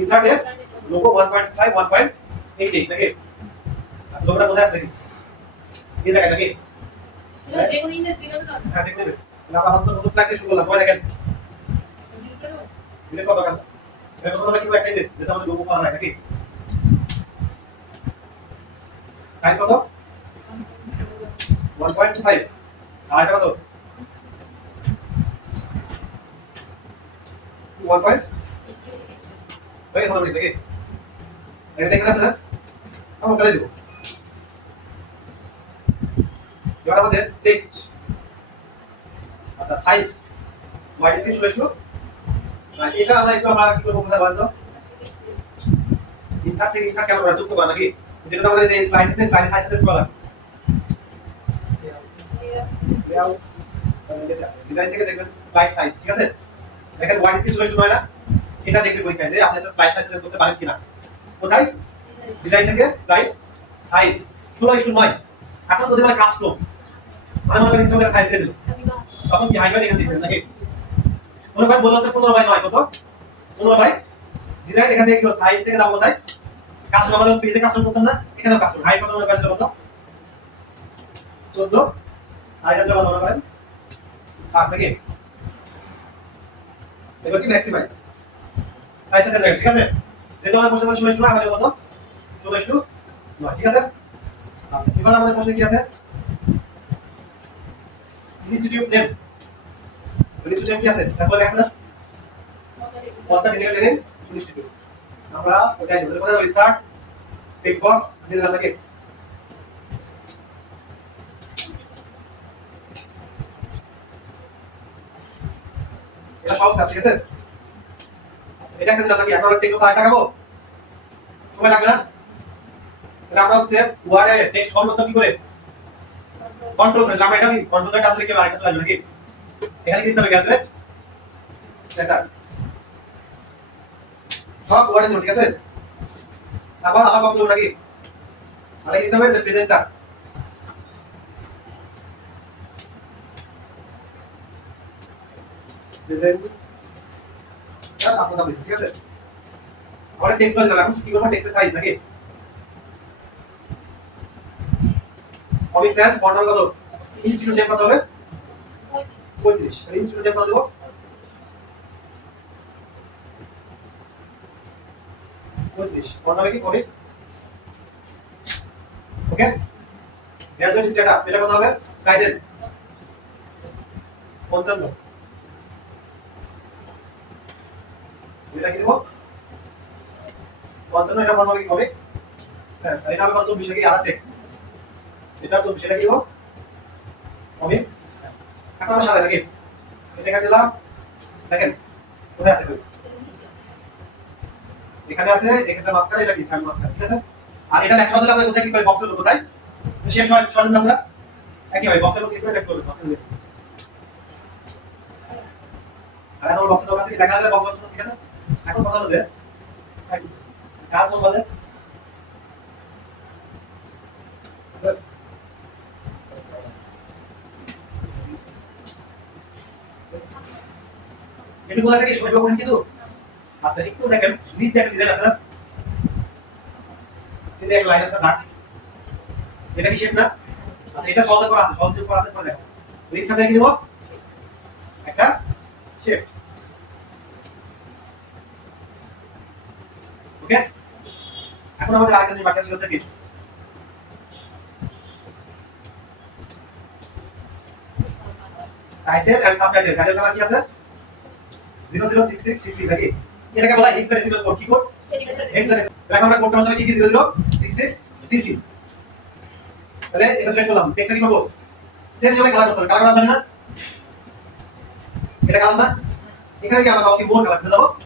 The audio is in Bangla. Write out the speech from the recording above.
ইনসার্ট এফ লোগো 1.5 1.88 নাকি আচ্ছা লোগোটা কোথায় আছে নাকি এই জায়গায় নাকি যে কোনো ইমেজ দিলে তো হ্যাঁ যে কোনো ইমেজ না আমরা তো নতুন স্লাইড শুরু করলাম কয় দেখেন ডিলিট কত কাজ এটা কত কি একটা ইমেজ যেটা আমাদের লোগো করা হয় নাকি সাইজ কত 1.5 আর এটা কত 1. হয়ে গেছে দেখি এটা এখানে আছে না আমরা কালে দেব এবার আমাদের টেক্সট আচ্ছা সাইজ ওয়াইড স্ক্রিন চলে আসলো এটা আমরা একটু আমরা কি করব কথা বলেন তো ইনসার্ট থেকে ইনসার্ট কেমন করে যুক্ত করা নাকি যেটা আমাদের যে স্লাইড আছে স্লাইড সাইজ আছে বলা লেআউট ডিজাইন থেকে দেখবেন স্লাইড সাইজ ঠিক আছে দেখেন ওয়াইড স্ক্রিন চলে আসলো না এটা দেখবে পরীক্ষায় যে আপনি স্লাইড সাইজ সেট করতে পারেন কিনা কোথায় ডিজাইন থেকে স্লাইড সাইজ 16:9 এখন যদি বলে কাস্টম মানে মনে করেন ইচ্ছা সাইজ দিয়ে দিল তখন কি হাইট এখানে দিবেন নাকি মনে করেন বলতে 15/9 কত 15/, ডিজাইন এখান থেকে কি সাইজ থেকে যাব কোথায় কাস্টম আমাদের পেজে কাস্টম করতাম না এখানেও কাস্টম হাইট কত মনে করেন কত 14 আর এটা যখন মনে করেন 8 থেকে এবার কি ম্যাক্সিমাইজ সাইজ আছে ঠিক আছে যেটা আমাদের প্রশ্ন শুনে শুনে আমাদের কত 16:9 ঠিক আছে আচ্ছা এবার আমাদের প্রশ্ন কি আছে ইনস্টিটিউট নেম ইনস্টিটিউট কি আছে স্যাম্পল আছে না কোনটা টেকনিক্যাল ল্যাঙ্গুয়েজ ইনস্টিটিউট আমরা ওটাই দেব কোথায় যাবে ইনসার্ট টেক্সট বক্স দিলাম নাকি এটা সহজ কাজ ঠিক আছে এটা একটা দিলাম নাকি এখন আমরা টেক্সট বক্স টাকাবো সময় লাগবে না এটা আমরা হচ্ছে ওয়ার্ডে টেক্সট ফর্ম করতে কি করে কন্ট্রোল প্রেস আমরা এটা কি কন্ট্রোলটা টান দিলে কি আরেকটা চলে আসবে নাকি এখানে কি দিতে হবে গ্যাসবে স্ট্যাটাস সব ওয়ার্ডে ঠিক আছে আবার আবার কন্ট্রোল নাকি আরে দিতে হবে যে প্রেজেন্টটা প্রেজেন্ট আর আপনারা ঠিক আছে আমরা টেক্সট বলে দিলাম কি করব টেক্সটের সাইজ নাকি কমিক সেন্স ফন্ট কত ইনস্টিটিউট নেম কত হবে 35 আর ইনস্টিটিউট নেম কত দেব 35 ফন্ট হবে কি কমিক ওকে গ্রাজুয়েট স্ট্যাটাস এটা কত হবে টাইটেল 55 এটা কি দেব 55 এটা ফন্ট হবে কি কমিক স্যার এটা হবে কত 24 কি আলাদা টেক্সট এটা তো সেটা কি হবে আমি এখন আমরা সাজাই নাকি এটা দেখা দিলাম দেখেন কোথায় আছে এখানে আছে এখানে মাঝখানে এটা কি সাইড মাঝখানে ঠিক আছে আর এটা লেখা হলে আমরা কোথায় কি করে বক্সের কোথায় শেপ সরান আমরা একই ভাই বক্সের মধ্যে ক্লিক করে বক্সের মধ্যে আর এখন বক্সের দরকার আছে দেখা গেলে বক্স ঠিক আছে এখন কথা হলো যে কার কোন বলে এটা বলা থাকে সময় ব্যবহার কিন্তু আচ্ছা একটু দেখেন নিচ থেকে ডিজাইন আছে না এই যে এক লাইন আছে দাগ এটা কি শেপ না আচ্ছা এটা সহজ করা আছে সহজ করা আছে পরে দেখো নিচ থেকে কি দেব একটা শেপ ওকে এখন আমাদের আরেকটা জিনিস বাকি আছে হচ্ছে কি title and subtitle title colour কি আছে 0066cc নাকি এটাকে বলা হয় হেক্সাডেসিমাল কোড কি কোড হেক্সাডেসিমাল এখন আমরা কোডটা হবে কি 0066cc তাহলে এটা সিলেক্ট করলাম টেক্সটটা কি করব সেম নিয়মে কালার করতে হবে কালার করা জানেন না এটা কালার না এখানে কি আমরা কাউকে বোল্ড কালার দিতে যাব